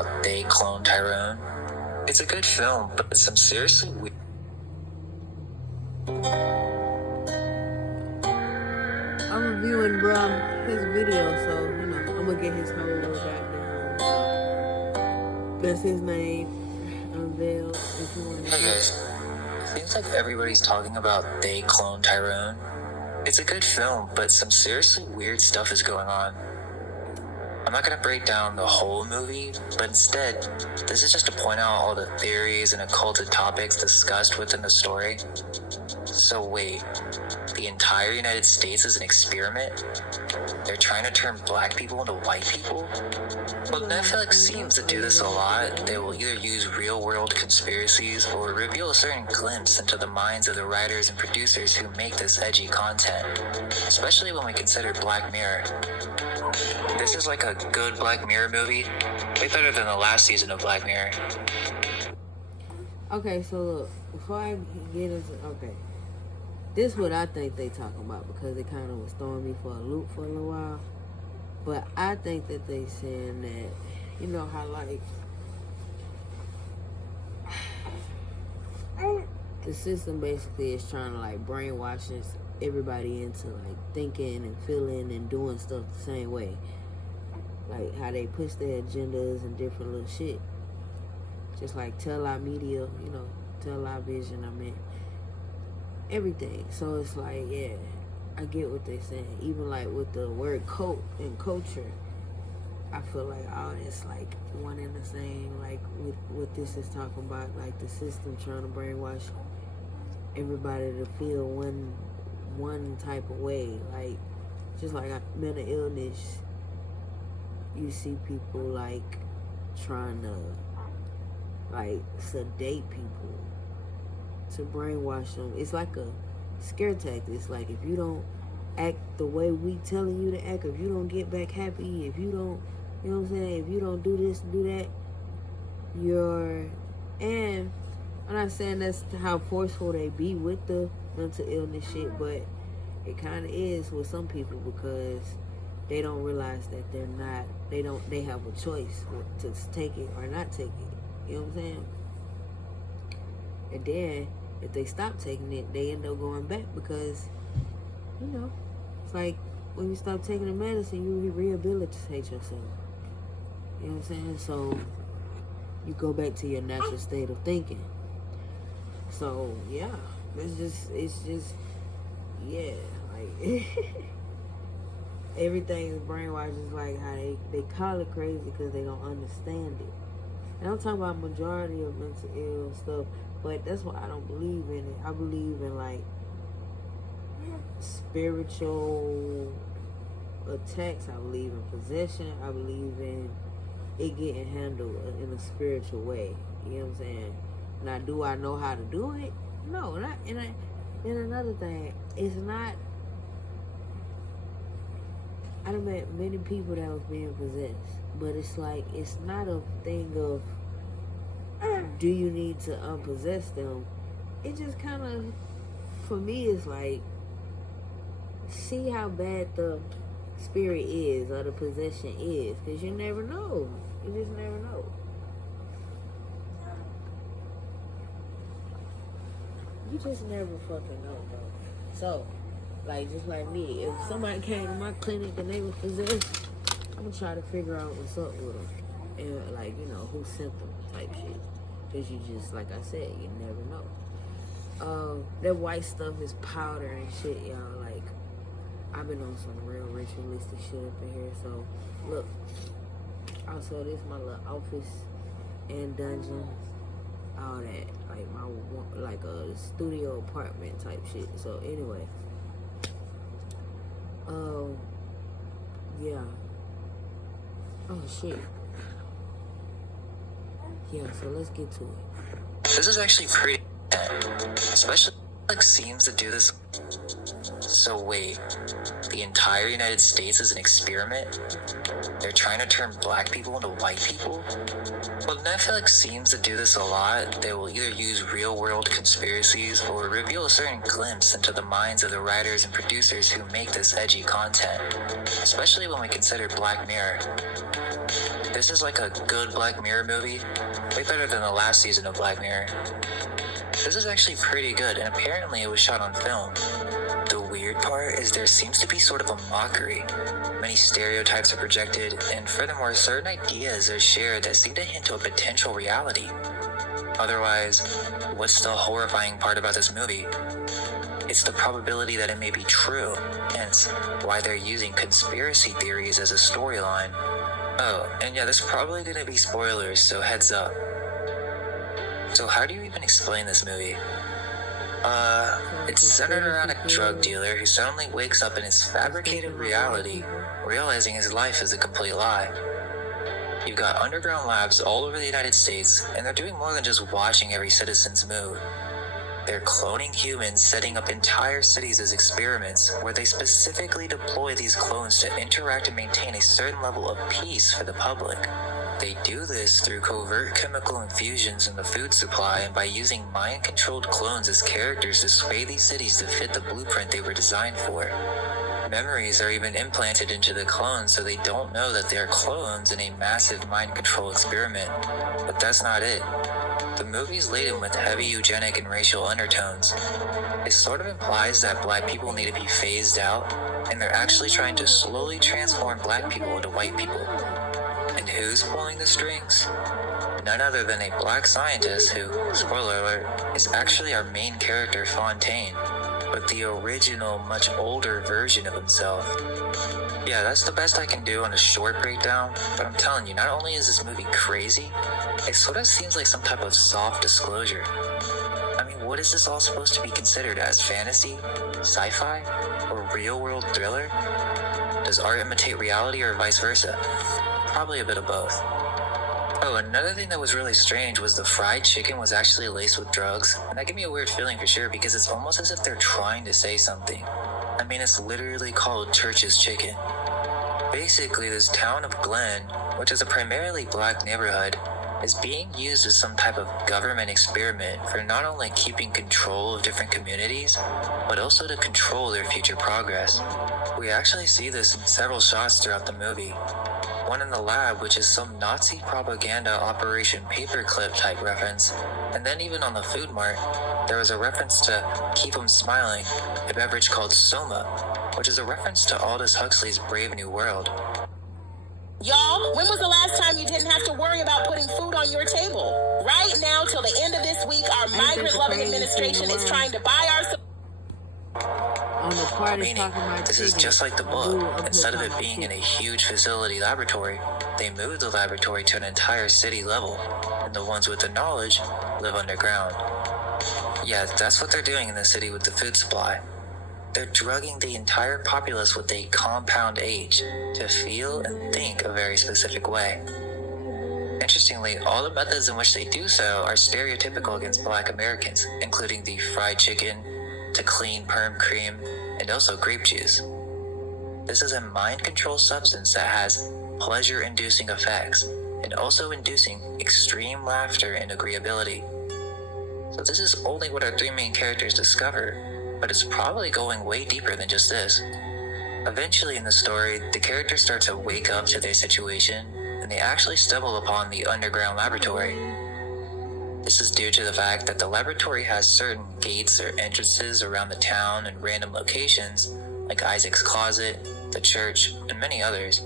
about They Cloned Tyrone. It's a good film, but some seriously weird. I'm reviewing his video, so I'm gonna get his whole little background. That's his name, Unnveiled. If you want to. Hey guys, seems like everybody's talking about They Cloned Tyrone. It's a good film, but some seriously weird stuff is going on. I'm not going to break down the whole movie, but instead, this is just to point out all the theories and occulted topics discussed within the story. So wait, the entire United States is an experiment? They're trying to turn black people into white people? Well, Netflix seems to do this a lot. They will either use real-world conspiracies or reveal a certain glimpse into the minds of the writers and producers who make this edgy content, especially when we consider Black Mirror. This is like a good Black Mirror movie, way better than the last season of Black Mirror. Okay, so look, before I get into this is what I think they talking about, because it kind of was throwing me for a loop for a little while. But I think that they saying that, you know how like the system basically is trying to like brainwash everybody into like thinking and feeling and doing stuff the same way. Like how they push their agendas and different little shit. Just like tell our media, tell our vision, everything. So it's like, yeah, I get what they're saying. Even like with the word cult and culture, I feel like all it's like one and the same. Like with what this is talking about, like the system trying to brainwash everybody to feel one type of way. Like just like mental illness, you see people like trying to like sedate people to brainwash them. It's like a scare tactic. It's like if you don't act the way we telling you to act, if you don't get back happy, if you don't, you know what I'm saying, if you don't do this, do that, and I'm not saying that's how forceful they be with the mental illness shit, but it kind of is with some people, because they don't realize that they have a choice to take it or not take it. You know what I'm saying? And then if they stop taking it, they end up going back, because it's like when you stop taking the medicine, you rehabilitate yourself. You know what I'm saying? So you go back to your natural state of thinking. So yeah, it's just yeah, like everything is brainwashed. Is like how they call it crazy because they don't understand it. And I'm talking about majority of mental ill stuff, but that's why I don't believe in it. I believe in like spiritual attacks. I believe in possession. I believe in it getting handled in a spiritual way. You know what I'm saying? Now, do I know how to do it? No, not. And another thing, it's not. I done met many people that was being possessed, but it's like it's not a thing of do you need to unpossess them. It just kind of, for me, it's like see how bad the spirit is or the possession is, because you never know. You just never know. You just never fucking know, bro. So, like, just like me, if somebody came to my clinic and they was possessed, I'm gonna try to figure out what's up with them, and like, who sent them type shit. Cause you just, like I said, you never know. That white stuff is powder and shit, y'all. Like, I've been on some real ritualistic shit up in here. So, look. Also, this is my little office and dungeon. All that, like a studio apartment type shit. So anyway, yeah. Oh shit. Yeah, so let's get to it. This is actually pretty especially like seems to do this. So wait, the entire United States is an experiment? They're trying to turn black people into white people? Well, Netflix seems to do this a lot. They will either use real-world conspiracies or reveal a certain glimpse into the minds of the writers and producers who make this edgy content, especially when we consider Black Mirror. this is like a good Black Mirror movie, way better than the last season of Black Mirror. This is actually pretty good, and apparently it was shot on film. The weird part is there seems to be sort of a mockery. Many stereotypes are projected, and furthermore, certain ideas are shared that seem to hint to a potential reality. Otherwise, what's the horrifying part about this movie? It's the probability that it may be true, hence why they're using conspiracy theories as a storyline. Oh, and yeah, there's probably gonna be spoilers, so heads up. So how do you even explain this movie? It's centered around a drug dealer who suddenly wakes up in his fabricated reality, realizing his life is a complete lie. You've got underground labs all over the United States, and they're doing more than just watching every citizen's move. They're cloning humans, setting up entire cities as experiments, where they specifically deploy these clones to interact and maintain a certain level of peace for the public. They do this through covert chemical infusions in the food supply and by using mind-controlled clones as characters to sway these cities to fit the blueprint they were designed for. Memories are even implanted into the clones so they don't know that they are clones in a massive mind control experiment. But that's not it. The movie's laden with heavy eugenic and racial undertones. It sort of implies that Black people need to be phased out, and they're actually trying to slowly transform Black people into white people. And who's pulling the strings? None other than a Black scientist who, spoiler alert, is actually our main character Fontaine, but the original, much older version of himself. Yeah, that's the best I can do on a short breakdown, but I'm telling you, not only is this movie crazy, it sort of seems like some type of soft disclosure. I mean, what is this all supposed to be considered as? Fantasy? Sci-fi? Or real-world thriller? Does art imitate reality or vice versa? Probably a bit of both. Oh, another thing that was really strange was the fried chicken was actually laced with drugs, and that gave me a weird feeling for sure because it's almost as if they're trying to say something. I mean, it's literally called Church's Chicken. Basically, this town of Glen, which is a primarily Black neighborhood, is being used as some type of government experiment for not only keeping control of different communities, but also to control their future progress. We actually see this in several shots throughout the movie. One in the lab, which is some Nazi propaganda Operation Paperclip type reference, and then even on the food mart, there was a reference to Keep 'em Smiling, a beverage called Soma, which is a reference to Aldous Huxley's Brave New World. Y'all, when was the last time you didn't have to worry about putting food on your table? Right now, till the end of this week, our migrant-loving administration is trying to buy our... Meaning, this is just like the book. Instead of it being in a huge facility laboratory, they moved the laboratory to an entire city level, and the ones with the knowledge live underground. Yeah, that's what they're doing in the city with the food supply. They're drugging the entire populace with a compound age to feel and think a very specific way. Interestingly, all the methods in which they do so are stereotypical against Black Americans, including the fried chicken, to clean perm cream, and also grape juice. This is a mind control substance that has pleasure-inducing effects, and also inducing extreme laughter and agreeability. So this is only what our three main characters discover, but it's probably going way deeper than just this. Eventually in the story, the characters start to wake up to their situation, and they actually stumble upon the underground laboratory. This is due to the fact that the laboratory has certain gates or entrances around the town and random locations, like Isaac's Closet, the church, and many others.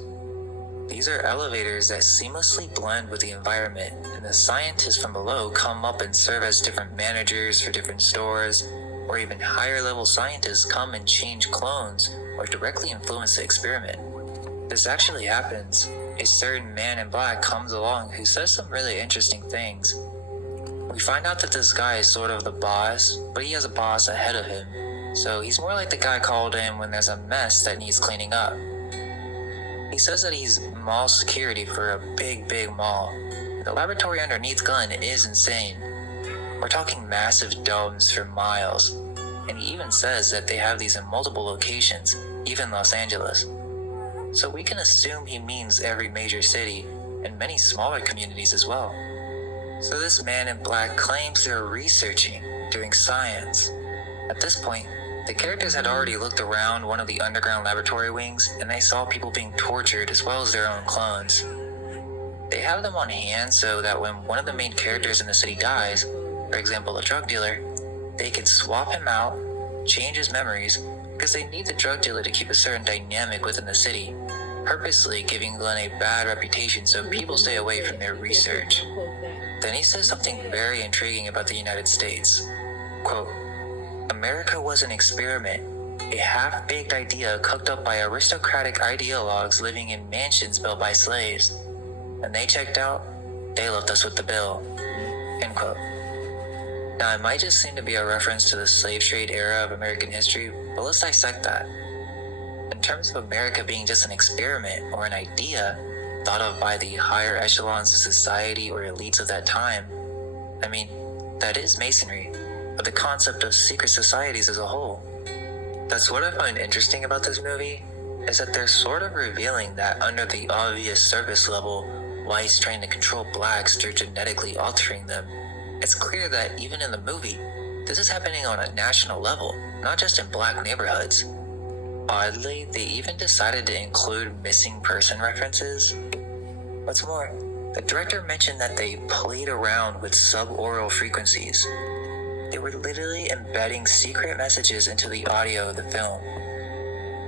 These are elevators that seamlessly blend with the environment, and the scientists from below come up and serve as different managers for different stores, or even higher level scientists come and change clones or directly influence the experiment. This actually happens. A certain man in black comes along who says some really interesting things. We find out that this guy is sort of the boss, but he has a boss ahead of him, so he's more like the guy called in when there's a mess that needs cleaning up. He says that he's mall security for a big mall. The laboratory underneath Glen is insane. We're talking massive domes for miles, and he even says that they have these in multiple locations, even Los Angeles. So we can assume he means every major city, and many smaller communities as well. So this man in black claims they're researching, doing science. At this point, the characters had already looked around one of the underground laboratory wings, and they saw people being tortured as well as their own clones. They have them on hand so that when one of the main characters in the city dies, for example a drug dealer, they can swap him out, change his memories, because they need the drug dealer to keep a certain dynamic within the city, purposely giving Glenn a bad reputation so people stay away from their research. Then he says something very intriguing about the United States. Quote, America was an experiment, a half-baked idea cooked up by aristocratic ideologues living in mansions built by slaves. When they checked out, they left us with the bill. End quote. Now, it might just seem to be a reference to the slave trade era of American history, but let's dissect that. In terms of America being just an experiment or an idea thought of by the higher echelons of society or elites of that time, I mean, that is masonry, but the concept of secret societies as a whole. That's what I find interesting about this movie, is that they're sort of revealing that under the obvious surface level, whites trying to control blacks through genetically altering them, it's clear that even in the movie, this is happening on a national level, not just in black neighborhoods. Oddly, they even decided to include missing person references. What's more, the director mentioned that they played around with suboral frequencies. They were literally embedding secret messages into the audio of the film.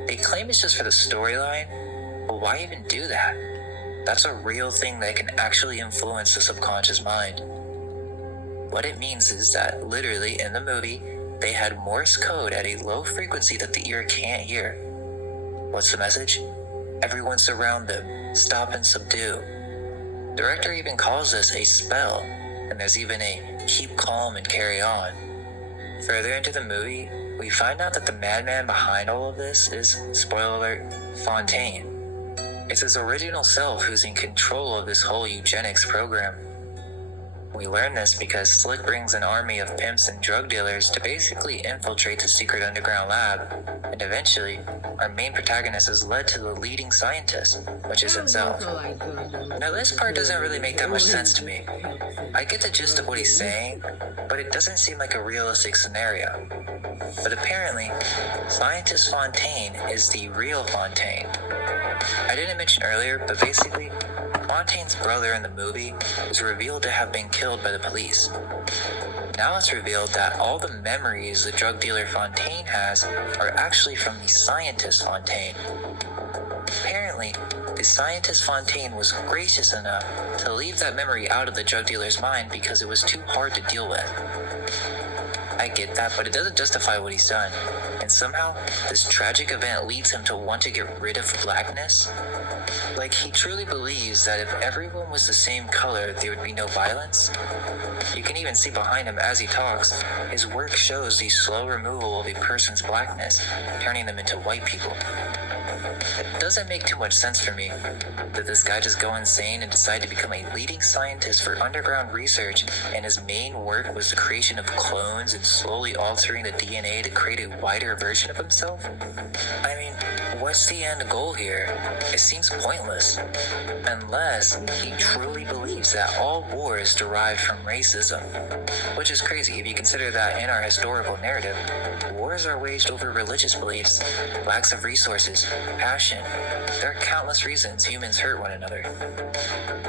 They claim it's just for the storyline, but why even do that? That's a real thing that can actually influence the subconscious mind. What it means is that literally in the movie, they had Morse code at a low frequency that the ear can't hear. What's the message? Everyone surround them, stop and subdue. The director even calls this a spell, and there's even a keep calm and carry on. Further into the movie, we find out that the madman behind all of this is, spoiler alert, Fontaine. It's his original self who's in control of this whole eugenics program. We learn this because Slick brings an army of pimps and drug dealers to basically infiltrate the secret underground lab, and eventually, our main protagonist is led to the leading scientist, which is himself. Now this part doesn't really make that much sense to me. I get the gist of what he's saying, but it doesn't seem like a realistic scenario. But apparently, Scientist Fontaine is the real Fontaine. I didn't mention earlier, but basically, Fontaine's brother in the movie was revealed to have been killed by the police. Now it's revealed that all the memories the drug dealer Fontaine has are actually from the scientist Fontaine. Apparently, the scientist Fontaine was gracious enough to leave that memory out of the drug dealer's mind because it was too hard to deal with. I get that, but it doesn't justify what he's done. And somehow, this tragic event leads him to want to get rid of blackness. Like, he truly believes that if everyone was the same color, there would be no violence. You can even see behind him as he talks, his work shows the slow removal of a person's blackness, turning them into white people. It doesn't make too much sense for me. Did this guy just go insane and decide to become a leading scientist for underground research, and his main work was the creation of clones and slowly altering the DNA to create a wider version of himself? I mean, what's the end goal here? It seems pointless. Unless he truly believes that all wars derive from racism. Which is crazy if you consider that in our historical narrative, wars are waged over religious beliefs, lacks of resources, passion. There are countless reasons humans hurt one another.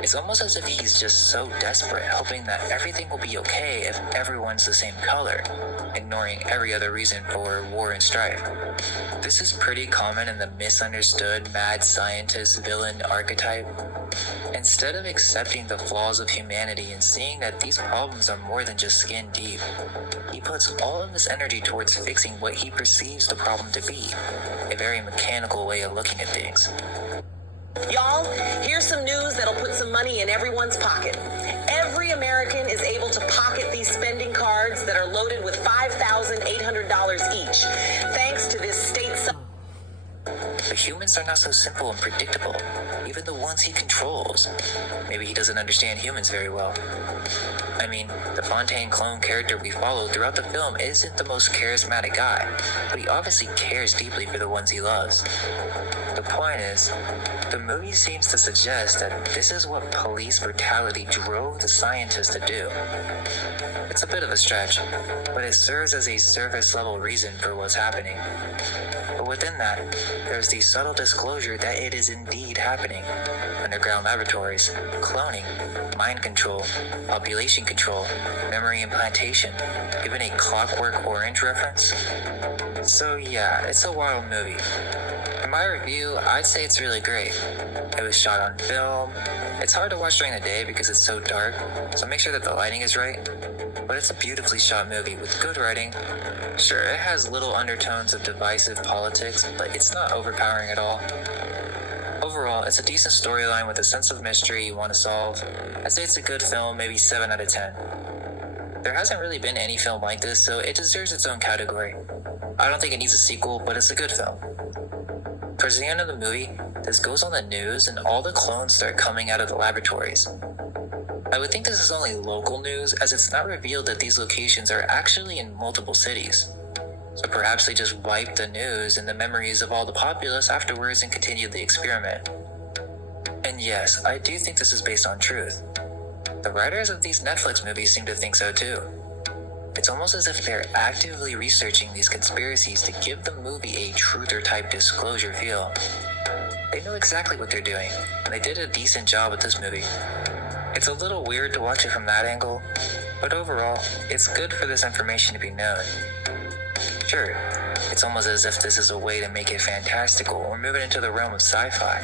It's almost as if he's just so desperate, hoping that everything will be okay if everyone's the same color, ignoring every other reason for war and strife. This is pretty common in the misunderstood mad scientist villain archetype. Instead of accepting the flaws of humanity and seeing that these problems are more than just skin deep, he puts all of his energy towards fixing what he perceives the problem to be, a very mechanical way of looking at things. Y'all, here's some news that'll put some money in everyone's pocket. Every American is able to pocket these spending cards that are loaded with $5,800 each, thanks to this state. But humans are not so simple and predictable, even the ones he controls. Maybe he doesn't understand humans very well. I mean, the Fontaine clone character we follow throughout the film isn't the most charismatic guy, but he obviously cares deeply for the ones he loves. The point is, the movie seems to suggest that this is what police brutality drove the scientists to do. It's a bit of a stretch, but it serves as a surface-level reason for what's happening. But within that, there's the subtle disclosure that it is indeed happening, underground laboratories, cloning, mind control, population control, memory implantation, even a Clockwork Orange reference. So yeah, it's a wild movie. In my review, I'd say it's really great. It was shot on film. It's hard to watch during the day because it's so dark, so make sure that the lighting is right. But it's a beautifully shot movie with good writing. Sure, it has little undertones of divisive politics, but it's not overpowering at all. Overall, it's a decent storyline with a sense of mystery you want to solve. I'd say it's a good film, maybe 7 out of 10. There hasn't really been any film like this, so it deserves its own category. I don't think it needs a sequel, but it's a good film. Towards the end of the movie, this goes on the news and all the clones start coming out of the laboratories. I would think this is only local news, as it's not revealed that these locations are actually in multiple cities. So perhaps they just wiped the news and the memories of all the populace afterwards and continued the experiment. And yes, I do think this is based on truth. The writers of these Netflix movies seem to think so too. It's almost as if they're actively researching these conspiracies to give the movie a truther-type disclosure feel. They know exactly what they're doing, and they did a decent job with this movie. It's a little weird to watch it from that angle, but overall, it's good for this information to be known. Sure, it's almost as if this is a way to make it fantastical or move it into the realm of sci-fi,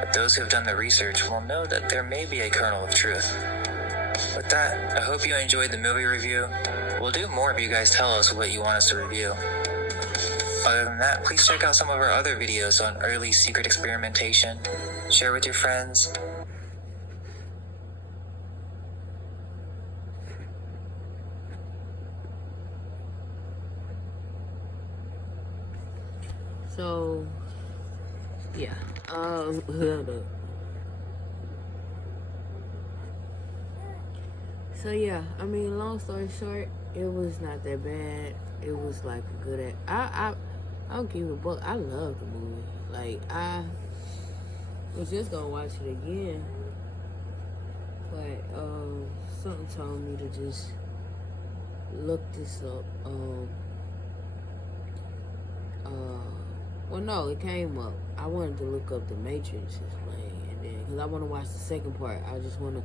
but those who have done the research will know that there may be a kernel of truth. With that, I hope you enjoyed the movie review. We'll do more if you guys tell us what you want us to review. Other than that, please check out some of our other videos on early secret experimentation, share with your friends. So, yeah. Hold up. So yeah, I mean, long story short, it was not that bad. It was like a good. I'll give it a book. I love the movie. Like I was just gonna watch it again, but something told me to just look this up. Well, no, it came up. I wanted to look up The Matrix is playing, and then because I want to watch the second part. I don't want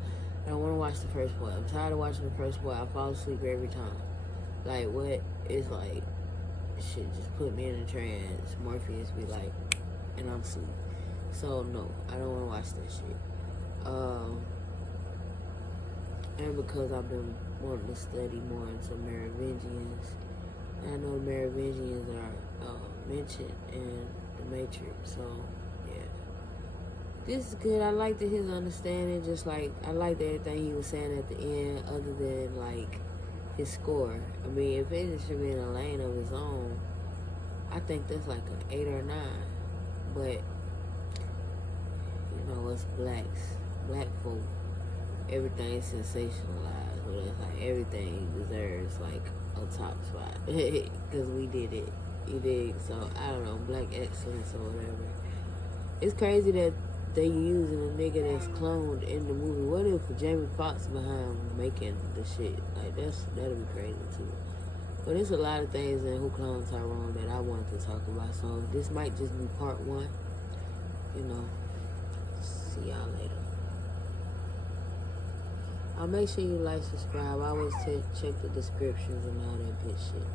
to watch the first part. I'm tired of watching the first part. I fall asleep every time. Like, what? It's like, shit just put me in a trance. Morpheus be like, and I'm asleep. So, no, I don't want to watch that shit. And because I've been wanting to study more into Merovingians, I know Merovingians are mentioned in The Matrix, so yeah. This is good. I liked his understanding, just like I liked everything he was saying at the end, other than like his score. I mean, if it should be in a lane of his own, I think that's like an 8 or 9. But you know, us black folk, everything is sensationalized. But it's like everything deserves like a top spot because we did it. You dig? So I don't know, black excellence or whatever. It's crazy that they using a nigga that's cloned in the movie. What if Jamie Foxx behind making the shit? Like that'll be crazy too. But there's a lot of things in Who Cloned Tyrone that I wanted to talk about. So this might just be part 1. You know. See y'all later. I'll make sure you like, subscribe. I always check the descriptions and all that good shit.